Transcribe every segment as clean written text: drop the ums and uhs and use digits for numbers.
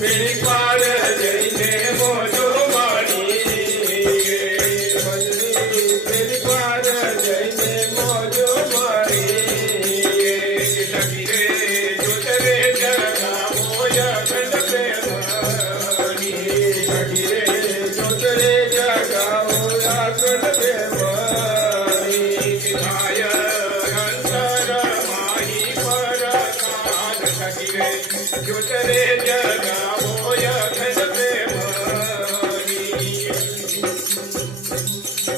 પેલી પાર જઈને મોજો માણીએ પેલી પાર જઈને મોજો માણીએ સખી રે જોત રે જગાવો અખંડ પ્રેમની સખી રે જોત રે જગાવો અખંડ પ્રેમની થાય અંતર માહી પર સખી રે જોત રે જગાવો અખંડ પ્રેમની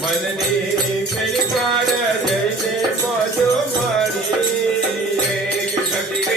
મનની પેલી પાર જઈને મોજો માણીએ સખી